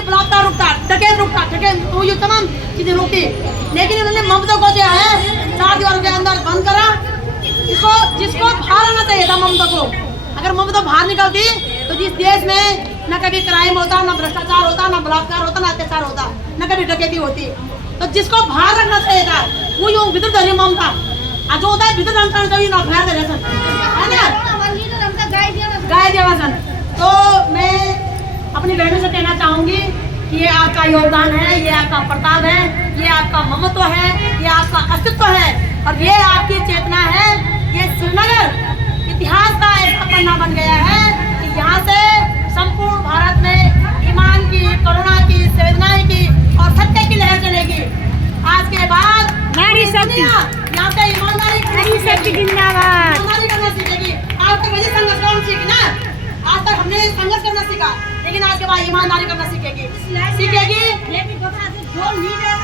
की बलात्कार रुकता, डकैत रुकता, वो ये तमाम चीजें रुकती, लेकिन इन्होंने ममता को जो है 4 दीवारों के अंदर बंद करा। जिसको बाहर आना चाहिए था ममता को, अगर ममता बाहर निकलती तो जिस देश में न कभी क्राइम होता, न भ्रष्टाचार होता, न बलात्कार होता, न अत्याचार होता, न कभी डकैती होती, तो जिसको बाहर रखना चाहिए था वो यूं भीतर धरी ममता, जो होता है भीतर रखना चाहिए ना, बाहर धरे सन, है ना, गाय दिया सन। तो मैं अपनी बहनों से कहना चाहूंगी कि ये आपका योगदान है, ये आपका प्रताप है, ये आपका ममत्व है, ये आपका अस्तित्व है, और ये आपकी चेतना है। ये श्रीनगर इतिहास का ऐसा पन्ना बन गया है कि यहाँ से संपूर्ण भारत में ईमान की, करुणा की, संवेदनाएं की और सत्य की लहर चलेगी। आज के बाद नारी शक्ति, यहाँ से ईमानदारी जिंदाबाद, करना सीखेगी। आज तक मुझे संघर्ष करना सीखी ना, आज तक हमने संघर्ष करना सीखा, लेकिन आज के बाद ईमानदारी करना सीखेगी। लेकिन जो लीडर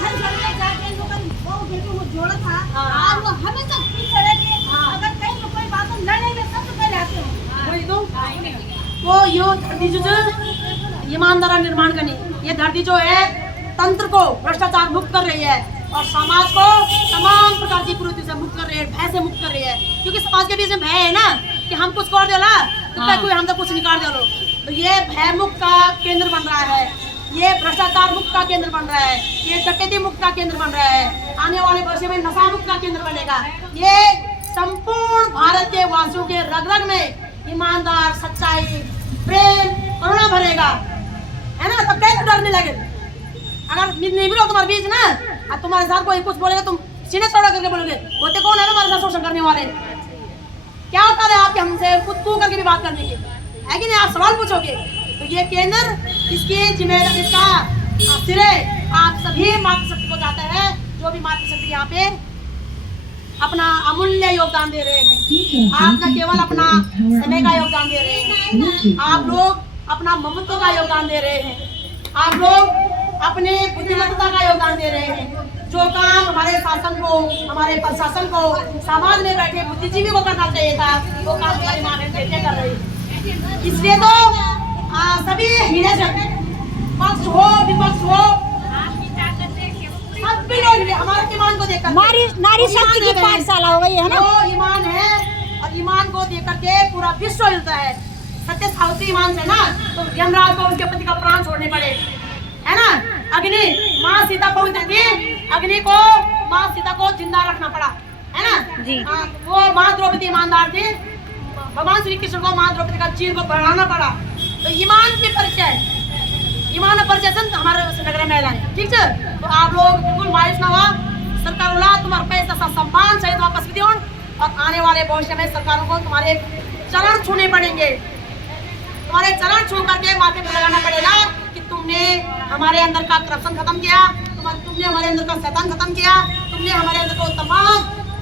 घर घर में जाके लोगों को जोड़ा था, आज वो हमेशा पीछे रहते हैं। अगर कहीं तो कोई बात लड़ेंगे सबसे पहले आते हैं। वही तो यो धरती जो ईमानदारी निर्माण करनी, ये धरती जो है तंत्र को भ्रष्टाचार मुक्त कर रही है और समाज को तमाम प्रकार की कुरीति से मुक्त कर रही है, भय से मुक्त कर रही है। क्योंकि समाज के बीच में भय है ना कि हम कुछ कर देला तो कोई हम तो कुछ निकाल दे लो, तो ये भय मुक्त का केंद्र बन रहा है, ये भ्रष्टाचार मुक्त का केंद्र बन रहा है, ये डकैती मुक्त का केंद्र बन रहा है। आने वाले वर्षों में नशा मुक्त का केंद्र बनेगा। ये संपूर्ण भारत के वासियों के रग रग में ईमानदार, सच्चाई, प्रेम, करुणा भरेगा, है ना। तब कैसे डरने लगे? अगर नहीं भी लोग तुम्हारे बीच ना, अब तुम्हारे साथ कोई कुछ बोलेगा तुम सीने चौड़ा करके बोलोगे, होते कौन है हमारे साथ शोषण करने वाले? क्या होता है आपके हमसे खुद तू करके भी बात करने की, है कि नहीं? आप सवाल पूछोगे। तो ये केंद्र, इसकी जिम्मेदारी, इसका सिरे आप सभी मातृशक्ति को जाता है, जो भी मातृशक्ति यहाँ पे अपना अमूल्य योगदान दे रहे हैं। आप न केवल अपना समय का योगदान दे रहे हैं, आप लोग अपना ममत्व का योगदान दे रहे हैं, आप लोग अपने बुद्धिमत्ता का योगदान दे रहे हैं। जो काम हमारे शासन को, हमारे प्रशासन को, समाज में बैठे बुद्धिजीवी को करना चाहिए था, वो काम हमारी माँ बहन बेटे कर रही है। इसलिए तो सभी पक्ष हो, विपक्ष हो, सभी लोग हमारे ईमान को देखकर, नारी शक्ति की पाठशाला हो गई है ना। वो ईमान है और ईमान को देख करके पूरा विश्व हिलता है। सत्य साहसी ईमान से ना, तो यमराज को उनके पति का प्राण छोड़ने पड़े, है ना। अग्नि, माँ सीता पवित्र थी, अग्नि को, माँ सीता को जिंदा रखना पड़ा, है ना जी। वो माँ द्रौपदी ईमानदार थी, भगवान श्री कृष्ण को माँ द्रौपदी का चीर को बढ़ाना पड़ा। तो ईमान की परिचय, ईमान परिचय से हमारे नगर में लाए, ठीक है। तो आप लोग बिल्कुल मायूस ना हुआ, सरकार बोला तुम्हारे पैसा सा सम्मान सहित वापस भी और आने वाले भविष्य में सरकारों को तुम्हारे चरण छूने पड़ेंगे, तुम्हारे चरण छू करके माथे पर लगाना पड़ेगा कि तुमने हमारे अंदर का करप्शन खत्म किया, तुमने हमारे अंदर का शैतान खत्म किया, तुमने हमारे अंदर को तमाम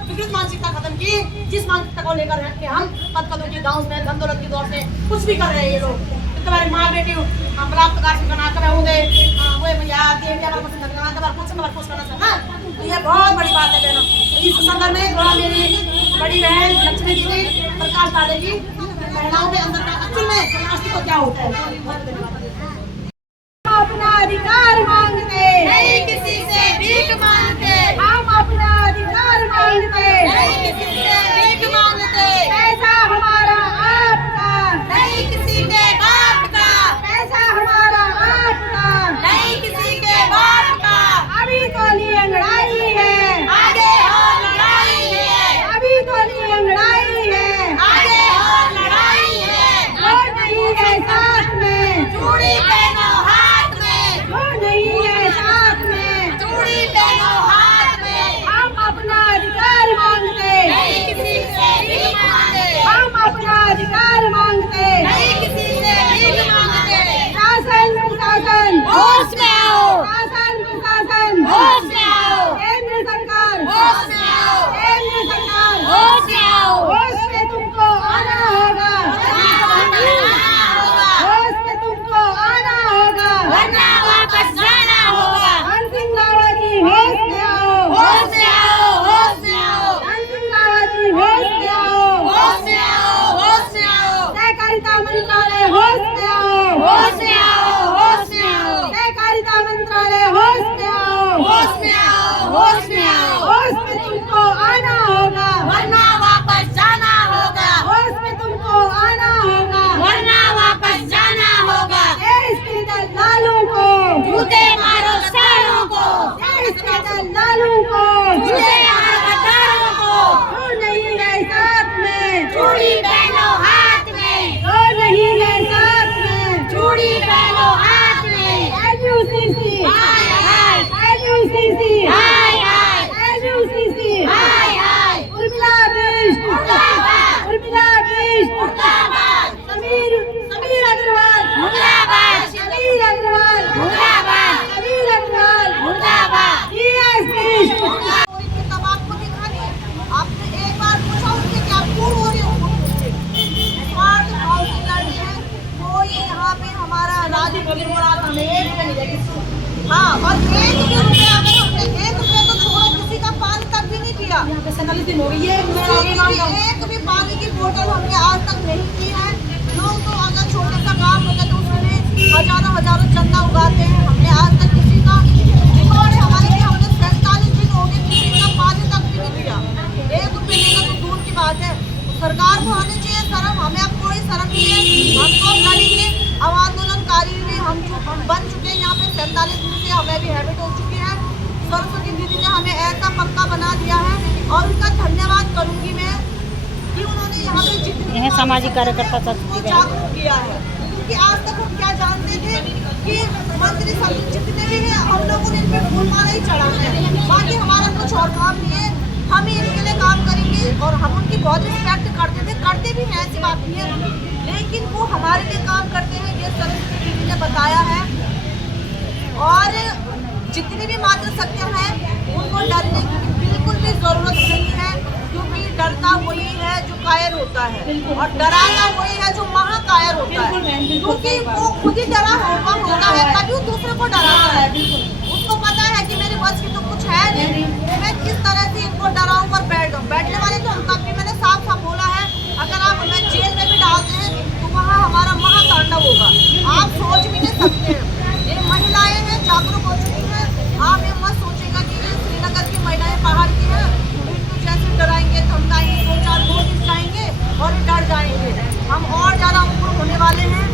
विकृत मानसिकता खत्म की, जिस मानसिकता को लेकर के हम पदकदों की दांव में, धन दौलत की दौड़ से कुछ भी कर रहे हैं ये लोग। तुम्हारे माँ बेटी हम बलात्कार करना कर होंगे, वो भैया देविया पर पसंद करना कर कुछ करना ना, तो ये बहुत बड़ी बात है बहनों। तो इस संदर्भ में थोड़ा मेरी बड़ी बहन लक्ष्मी जी ने प्रकाश डालेगी महिलाओं के अंदर का एक्चुअल में अस्तित्व क्या होता है। अपना अधिकार मांगते नहीं किसी से भीख मांगते, हम अपना अधिकार मांगते नहीं किसी से भीख मांगते, पैसा हमारा आपका नहीं किसी के बाप का, पैसा हमारा आपका नहीं किसी के बाप का। अभी तो लिए लड़ाई है, आगे हो लड़ाई है, अभी तो लिए लड़ाई है, आगे हो लड़ाई है। वोट नहीं है साथ में, चूड़ी पहनो हाथ में, वोट हाथ में LUCC हाय हाय LUCC हाय हाय LUCC हाय हाय उर्मिला बिष्ट मुर्दाबाद उर्मिला बिष्ट मुर्दाबाद समीर अग्रवाल मुर्दाबाद समीर अग्रवाल मुर्दाबाद समीर अग्रवाल मुर्दाबाद DS बिष्ट कोई किताब आपको दिखानी आपने एक बार पूछा उनसे क्या पूर्ण हो रही हो स्वार्थ भाव की लड़की है कोई यहाँ पे हमारा राजी बोली बोला हमें एक रुपया नहीं देगी। हाँ और एक भी रुपया अगर हमने एक रुपया तो छोड़ो किसी का पान तक भी नहीं किया यहाँ पे 47 दिन हो गई है मैं आगे मांग रहा हूँ। एक भी पानी की बोतल हमने आज तक नहीं की है लोग तो अगर छोटा सा काम होता है तो उसमें हजारों चंदा उगाते हैं हमने आज तक किसी का रिकॉर्ड है हमारे कि हमने 47 दिन हो गए किसी का पानी तक भी नहीं किया एक रुपये लेना तो दूर की बात है सरकार को आनी चाहिए शर्म हमें अब कोई शर्म नहीं है हम तो लड़ेंगे अब आंदोलनकारी भी हम बन चुके हैं यहाँ पे 47 दिन से हमें भी हैबिट हो चुकी है सरस्वती दीदी ने हमें ऐसा पक्का बना दिया है और उनका धन्यवाद करूंगी मैं कि उन्होंने यहाँ पे जितने सामाजिक कार्यकर्ता को जागरूक किया है क्योंकि आज तक हम क्या जानते थे कि मंत्री सब जितने भी हैं हम लोगों ने इन पे फूल माला ही चढ़ाना है बाकी हमारा कुछ और काम नहीं है हम ही इनके लिए काम करेंगे और हम उनकी बहुत रिस्पेक्ट करते भी हैं ऐसी बात नहीं है लेकिन वो हमारे लिए काम करते हैं ये सरस्वती दीदी ने बताया है और जितनी भी मातृशक्तियाँ हैं उनको डरने की बिल्कुल भी जरूरत नहीं है क्योंकि डरता वही है जो कायर होता है और डराना वही है जो महाकायर होता है क्योंकि वो खुद ही डरा होता है तभी वो दूसरे को डराता है उसको पता है कि मेरे बस की तो कुछ है नहीं मैं किस तरह से इनको डराऊं और बैठने वाले तो हम तब भी मैंने साफ बोला है अगर आप हमें जेल में भी डालते हैं तो वहाँ हमारा महातांडव होगा आप सोच भी नहीं सकते ये महिलाएं हैं जागरूक हो चुकी हैं आप ये मत सोचेगा कि श्रीनगर की महिलाएं पहाड़ की हैं इनको जैसे डराएंगे धमकाएंगे 2-4 नोटिस जाएंगे और डर जाएंगे हम और ज़्यादा उग्र होने वाले हैं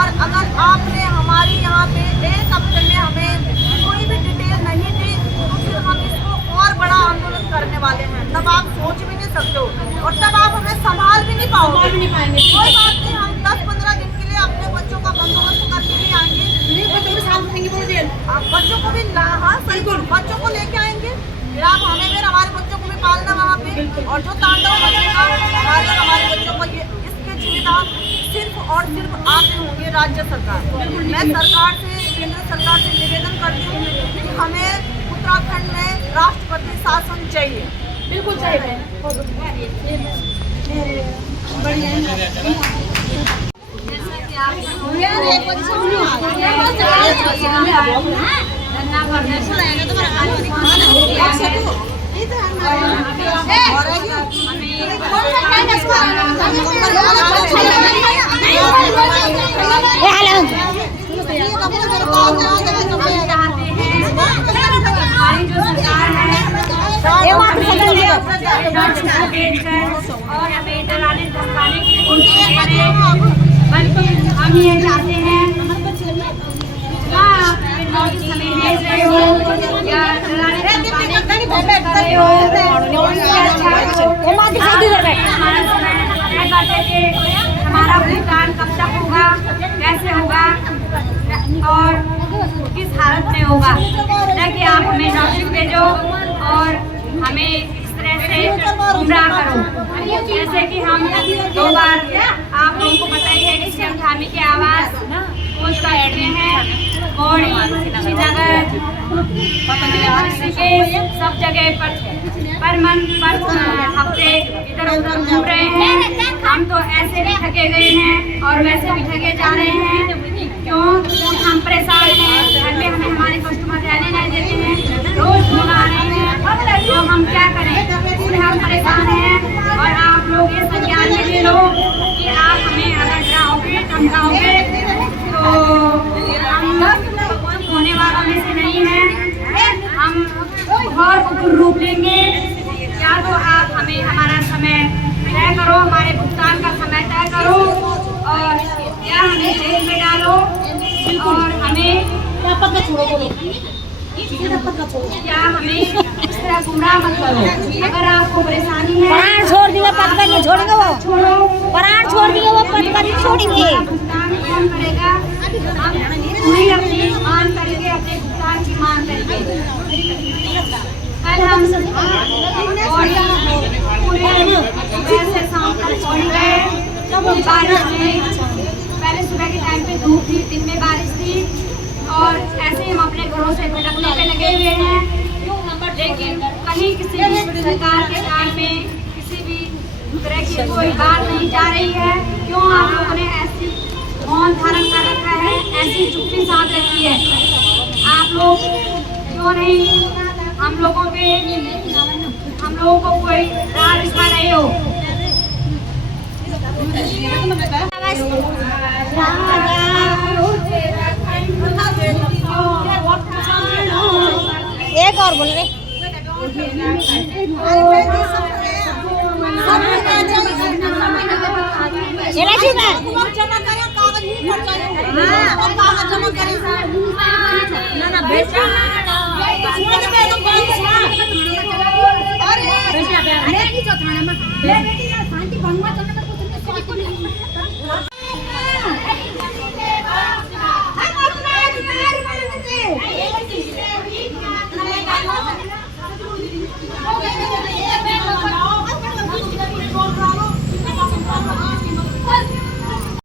और अगर आपने हमारी यहाँ पे एक हफ्ते में हमें कोई भी डिटेल नहीं दी तो फिर हम इसको और बड़ा आंदोलन करने वाले हैं तब आप सोच भी नहीं सकते हो और तब आप हमें संभाल भी नहीं पाओगे कोई बात नहीं हम 10-15 दिन के लिए अपने बच्चों का बंदोबस्त करके भी आएंगे बच्चों को भी हाँ बिल्कुल बच्चों को लेके आएंगे फिर आप हमें फिर हमारे बच्चों को भी पालना वहाँ पे और जो तांडव बचेगा हमारे बच्चों को ये इसके जिम्मेदार सिर्फ और सिर्फ आप ही होंगे राज्य सरकार मैं सरकार से केंद्र सरकार से निवेदन करती हूँ कि हमें उत्तराखंड में राष्ट्रपति शासन चाहिए बिल्कुल चाहिए और हमें डराने धमकाने की कोशिश नहीं करें बल्कि हम ये चाहते हैं हमें भेज रहे हो या डराने धमकाने की कोशिश कर रहे हो हमारा समय तय करते थे हमारा भुगतान कब तक होगा कैसे होगा और किस हालत में होगा ताकि आप हमें नौकरी भेजो और हमें इस तरह से गुमराह करो जैसे कि हम 2 बार आप लोगों को पता ही है कि श्यामधामी के आवास पोस्ट करते हैं और श्रीनगर ऋषिकेश सब जगह पर हफ्ते इधर उधर घूम रहे हैं हम तो ऐसे भी थके गए हैं और वैसे भी थके जा रहे हैं क्यों हम परेशान हैं घर में हमें हमारे कस्टमर रहने नहीं देते हैं रोज फोन आ रहे हैं तो हम क्या करें इसलिए हम परेशान हैं और आप लोग ये संज्ञान में ले लो कि आप हमें अगर डराओगे धमकाओगे तो हम होने वालों में से नहीं है हम बहुत उग्र रूप लेंगे या तो आप हमें हमारा समय तय करो हमारे भुगतान का समय तय करो और या हमें जेल में डालो और हमें क्या हमें इस तरह गुमराह मत करो अगर आपको परेशानी है प्राण छोड़ दिए पद पर नहीं छोड़ेंगे वो छोड़ो प्राण छोड़ दिए वो पद पर नहीं छोड़ेंगे भुगतान कौन करेगा पूरी अपनी मान करके अपने भुगतान की मान करेंगे। कल हम पौड़ी पूरे सुबह से शाम तक पौड़ी गए। बारिश में पहले सुबह के टाइम पे धूप थी, दिन में बारिश थी और ऐसे ही हम अपने घरों से भटकने पे लगे हुए हैं। लेकिन कहीं किसी भी सरकार के काम में किसी भी तरह की कोई बात नहीं जा रही है। क्यों आप लोगों ने ऐसी मौन धारण कर रखा है, ऐसी चुप्पी साध रखी है? आप लोग क्यों नहीं हम लोगों को कोई राह दिखा रहे हो? एक और बोल रहे जमा करें कागज ही पर कागज जमा करें ना बेटा अरे नहीं जो थाना में बेटी ना शांति भंग मत करना।